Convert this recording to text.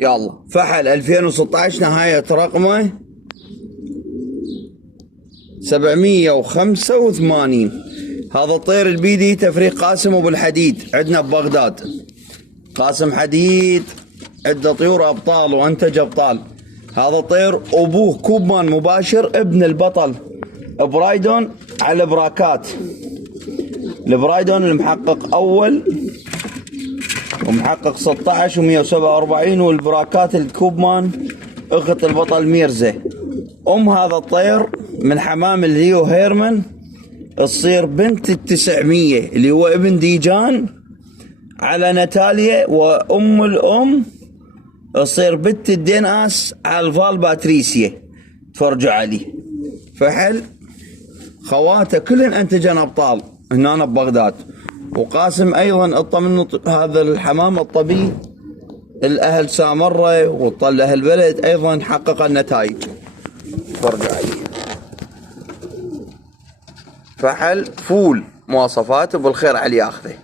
يلا فحل 2016 نهاية رقمه 785. هذا الطير البيدي تفريق قاسم ابو الحديد عندنا ببغداد. قاسم حديد عنده طيور ابطال وانتج ابطال. هذا الطير ابوه كوبمان مباشر ابن البطل برايدون على البراكات. البرايدون المحقق اول ومحقق 16 و147 والبراكات الكوبمان اخت البطل ميرزا. هذا الطير من حمام الهيو هيرمان تصير بنت 900 اللي هو ابن ديجان على ناتاليا، الام تصير بنت الديناس على الفال باتريسيا. تفرجوا عليه. فحل خواته كلن انتجن ابطال هنا ببغداد. وقاسم ايضا اطمن هذا الحمام الطبي الاهل سامره وطل اهل البلد ايضا حقق النتائج. تفرجوا عليه. فحل فول مواصفات بالخير عليه اخذه.